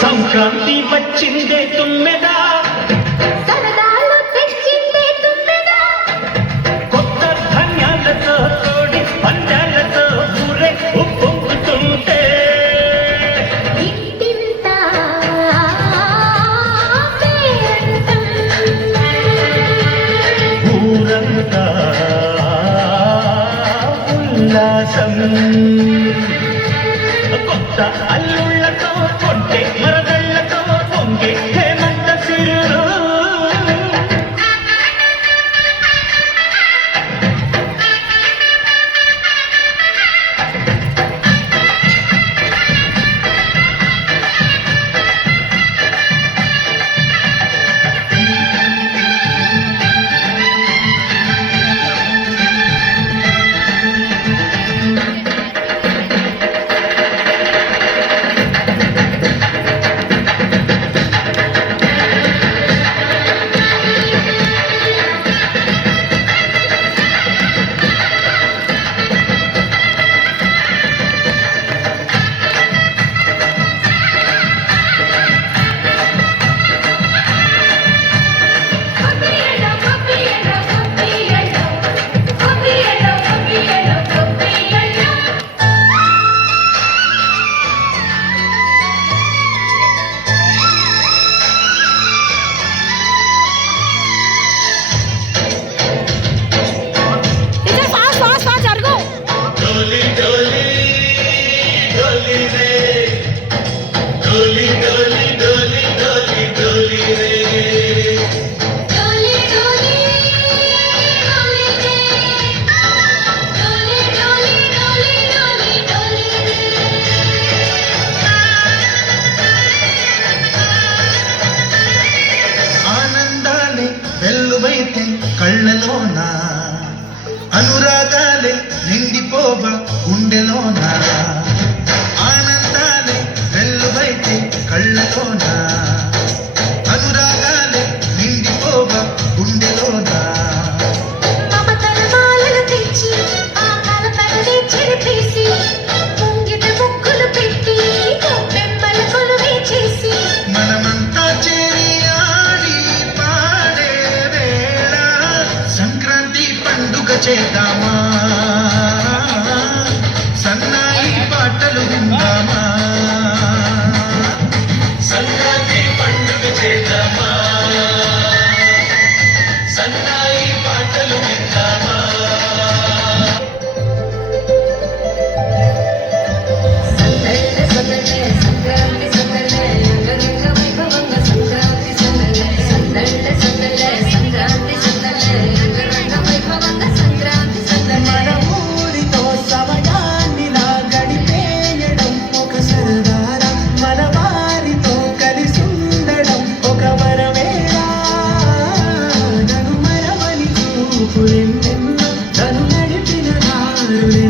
సంక్రాంతి వచ్చిందే తుమ్మెదా, సరదాలు తెచ్చిందే తుమ్మెదా, కొత్త ధాన్యాలతో తోడి పండాలతో ఊరే ఉప్పొంగుతుంటే ఇంటింతా పేరంటం, ఊరంతా ఉల్లాసం. కొత్త అల్లుళ్ళతో కొంటే మరదళ్ళతో పొంగే హేమంత సిరులు. వెల్లువైతే కళ్ళలోన అనురాగాలే నిండిపోవ గుండెలోన, ఆనందాలే వెల్లువైతే కళ్ళలోన అనురాగాలే నిండిపోవ గుండెలోన. మమతరమాలను తెచ్చి ఆకాలతలనే చెరిపేసి ముంగిట ముక్కులు పెట్టి బెంబల కొలువే చేసి మనమంతా చేరి ఆడి పాడే వేళ సంక్రాంతి పండుగ చేద్దామా, సన్నాయి పాటలు విందామా, సంక్రాంతి పండుగ చేద్దామా, సన్నాయి పాటలు విందామా. నన్ను నడిపిన నారులే